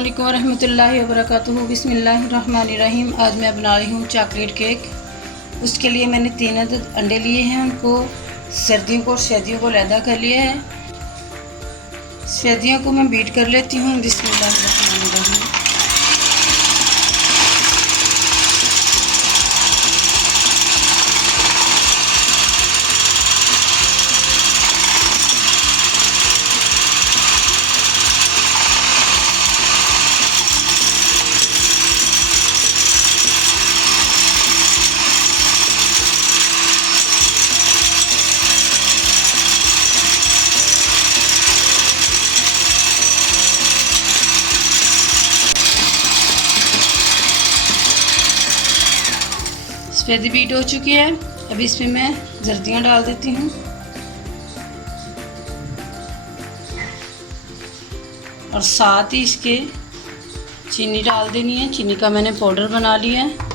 अस्सलामुअलैकुम वरहमतुल्लाहि वबरकातुहू। बिस्मिल्लाहिर्रहमानिर्रहीम। आज मैं बना रही हूँ चॉकलेट केक। उसके लिए मैंने 3 अदद अंडे लिए हैं। उनको सर्दियों को और सर्दियों को अलहदा कर लिया है। सर्दियों को मैं बीट कर लेती हूँ। बिस्मिल्लाहिर्रहमानिर्रहीम। सफ़ेदी बीट हो चुकी है। अभी इसमें मैं जर्दियाँ डाल देती हूँ और साथ ही इसके चीनी डाल देनी है। चीनी का मैंने पाउडर बना लिया है।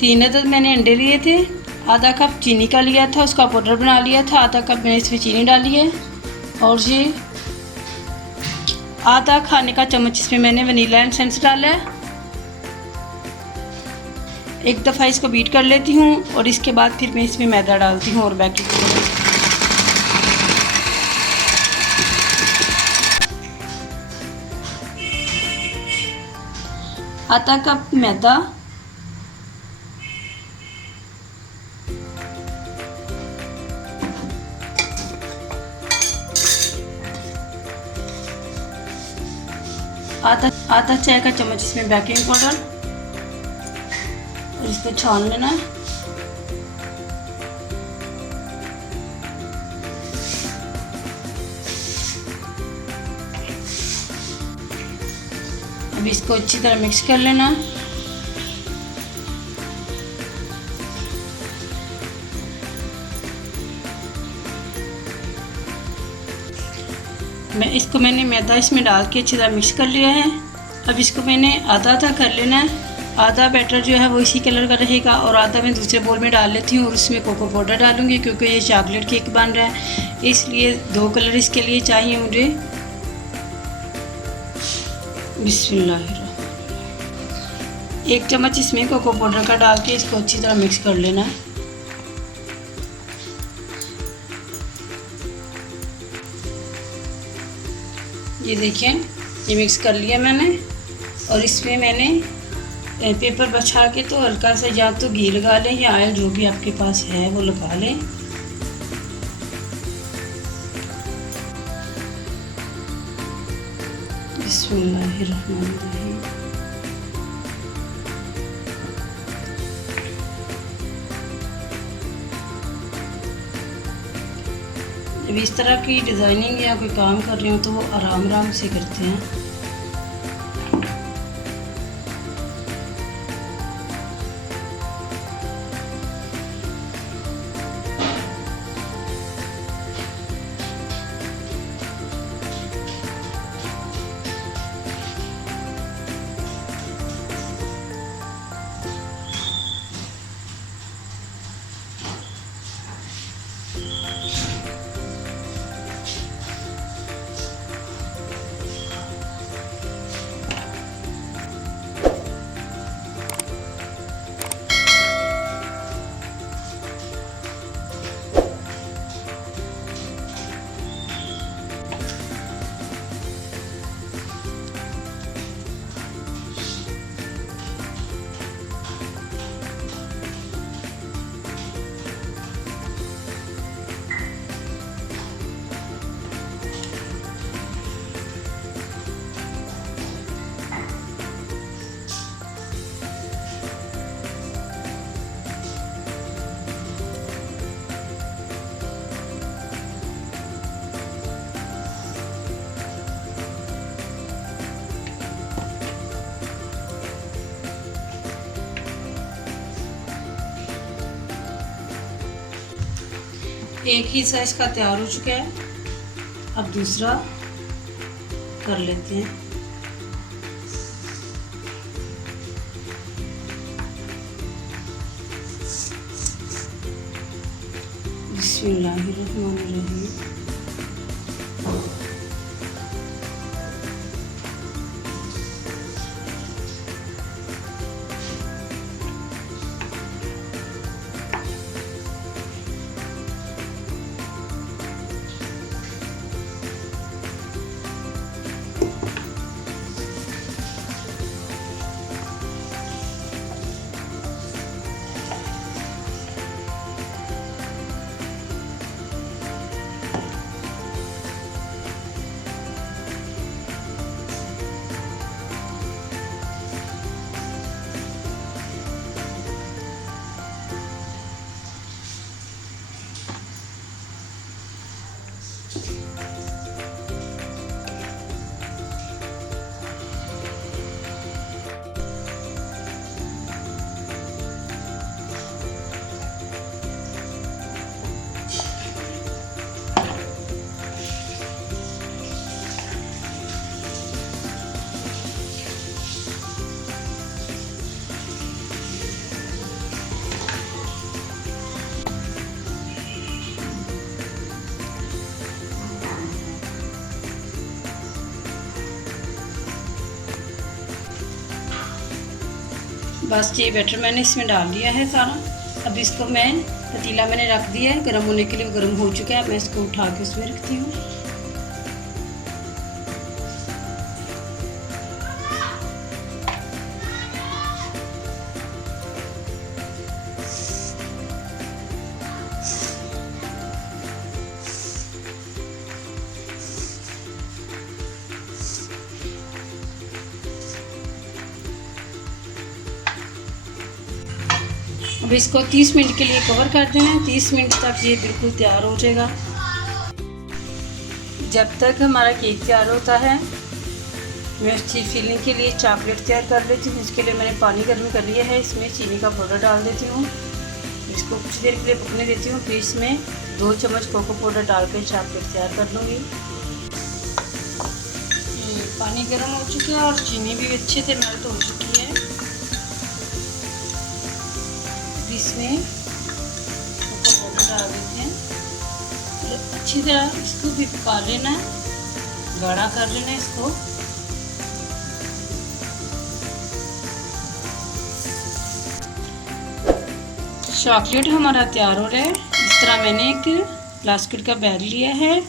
तीन अदद मैंने अंडे लिए थे। आधा कप चीनी का लिया था, उसका पाउडर बना लिया था। आधा कप मैंने इसमें चीनी डाली है और ये आधा खाने का चम्मच इसमें मैंने वनीला एसेंस डाला है। एक दफ़ा इसको बीट कर लेती हूँ और इसके बाद फिर मैं इसमें मैदा डालती हूँ और बेकिंग पाउडर। आधा कप मैदा, आधा चाय का चम्मच इसमें बेकिंग पाउडर और इसको छान लेना है। अब इसको अच्छी तरह मिक्स कर लेना है। मैंने मैदा इसमें डाल के अच्छी तरह मिक्स कर लिया है। अब इसको मैंने आधा आधा कर लेना है। आधा बैटर जो है वो इसी कलर का रहेगा और आधा मैं दूसरे बोल में डाल लेती हूँ और उसमें कोको पाउडर डालूँगी क्योंकि ये चॉकलेट केक बन रहा है, इसलिए 2 कलर इसके लिए चाहिए मुझे। बिस्मिल्लाहिर्रहमानिर्रहीम। 1 चम्मच इसमें कोको पाउडर का डाल के इसको अच्छी तरह मिक्स कर लेना है। ये देखिए, ये मिक्स कर लिया मैंने और इसमें मैंने पेपर बिछा के तो हल्का सा या तो घी लगा लें या ऑयल, जो भी आपके पास है वो लगा लें। बिस्मिल्लाहिर्रहमानिर्रहीम। जब इस तरह की डिज़ाइनिंग या कोई काम कर रहे हो तो वो आराम आराम से करते हैं। एक ही साइज का तैयार हो चुका है। अब दूसरा कर लेते हैं। बिस्मिल्लाहिर्रहमानिर्रहीम। बस ये बैटर मैंने इसमें डाल दिया है सारा। अब इसको मैं पतीला मैंने रख दिया है गर्म होने के लिए, गर्म हो चुका है। मैं इसको उठा के उसमें रखती हूँ। अब इसको 30 मिनट के लिए कवर कर देना है। 30 मिनट तक ये बिल्कुल तैयार हो जाएगा। जब तक हमारा केक तैयार होता है मैं उसकी फिलिंग के लिए चॉकलेट तैयार कर लेती हूँ। इसके लिए मैंने पानी गर्म कर लिया है, इसमें चीनी का पाउडर डाल देती हूँ। इसको कुछ देर के लिए पकने देती हूँ। फिर इसमें 2 चम्मच कोको पाउडर डाल कर चॉकलेट तैयार कर लूँगी। पानी गर्म हो चुका है और चीनी भी अच्छे से मेल्ट हो चुकी है। इसमें कोको पाउडर डाल देते हैं और अच्छी तरह इसको भी पका लेना है, गाढ़ा कर लेना है इसको। चॉकलेट हमारा तैयार हो रहा है। इस तरह मैंने एक प्लास्टिक का बैग लिया है,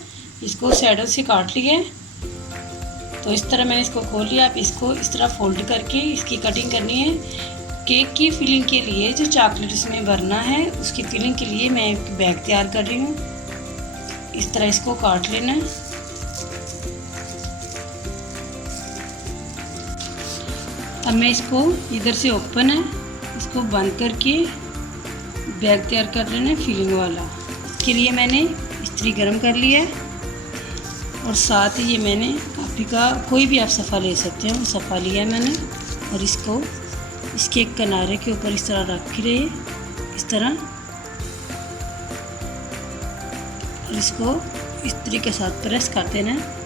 इसको साइडों से काट लिया है। तो इस तरह मैंने इसको खोल लिया। आप इसको इस तरह फोल्ड करके इसकी कटिंग करनी है। केक की फिलिंग के लिए जो चॉकलेट इसमें भरना है उसकी फिलिंग के लिए मैं एक बैग तैयार कर रही हूँ। इस तरह इसको काट लेना है। अब मैं इसको इधर से ओपन है, इसको बंद करके बैग तैयार कर लेना है फिलिंग वाला। इसके लिए मैंने इस्त्री गर्म कर लिया है और साथ ही ये मैंने काफ़ी का कोई भी आप सफ़ा ले सकते हैं, सफ़ा लिया है मैंने। और इसको इसके एक किनारे के ऊपर इस तरह रख के इस तरह, और इसको इस्त्री के साथ प्रेस कर देना है।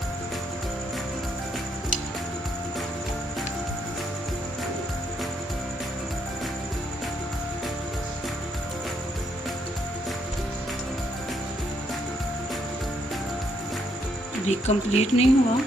अभी कंप्लीट नहीं हुआ।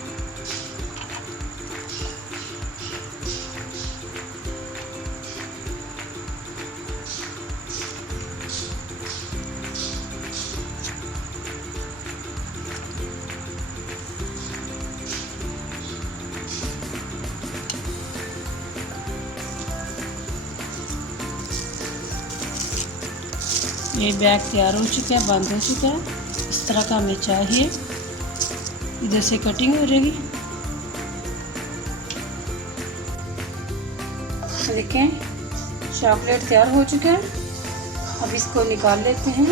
ये बैग तैयार हो चुका है, बंद हो चुका है। इस तरह का हमें चाहिए। इधर से कटिंग हो जाएगी। देखें चॉकलेट तैयार हो चुका है। अब इसको निकाल लेते हैं।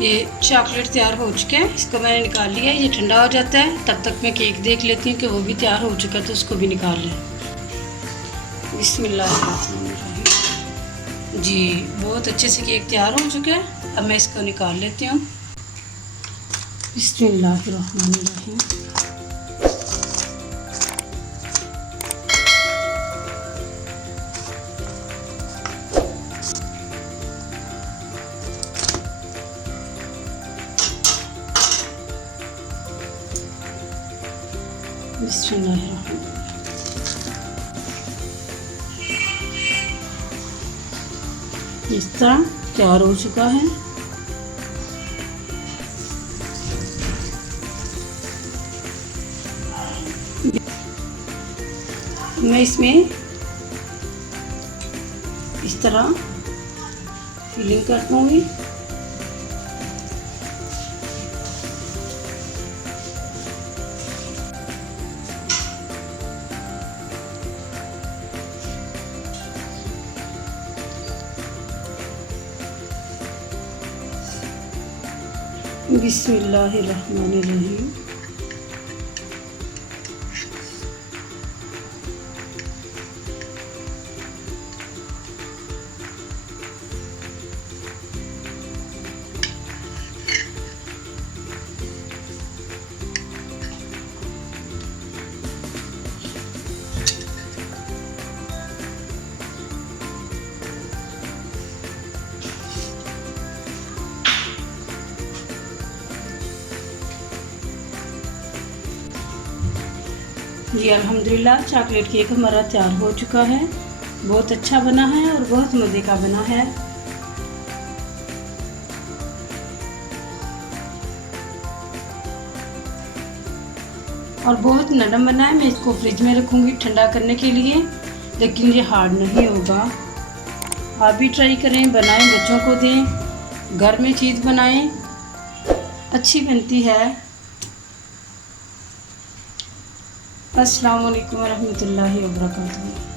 ये चॉकलेट तैयार हो चुका है, इसको मैंने निकाल लिया। ये ठंडा हो जाता है, तब तक मैं केक देख लेती हूँ कि वो भी तैयार हो चुका है, तो उसको भी निकाल लें। बिस्मिल्लाहिर्रहमानिर्रहीम। जी बहुत अच्छे से केक तैयार हो चुका है। अब मैं इसको निकाल लेती हूँ। बिस्मिल्लाहिर्रहमानिर्रहीम। बिस्मिल्लाहिर्रहमानिर्रहीम। इस तरह तैयार हो चुका है। मैं इसमें इस तरह फिलिंग कर दूँगी। बिस्मिल्लाहिर्रहमानिर्रहीम। जी अल्हम्दुलिल्लाह चॉकलेट केक हमारा तैयार हो चुका है। बहुत अच्छा बना है और बहुत मज़े का बना है और बहुत नरम बना है। मैं इसको फ्रिज में रखूँगी ठंडा करने के लिए, लेकिन ये हार्ड नहीं होगा। आप भी ट्राई करें, बनाएं, बच्चों को दें, घर में चीज़ बनाएं, अच्छी बनती है। अस्सलाम वालेकुम रहमतुल्लाहि व बरकातहू।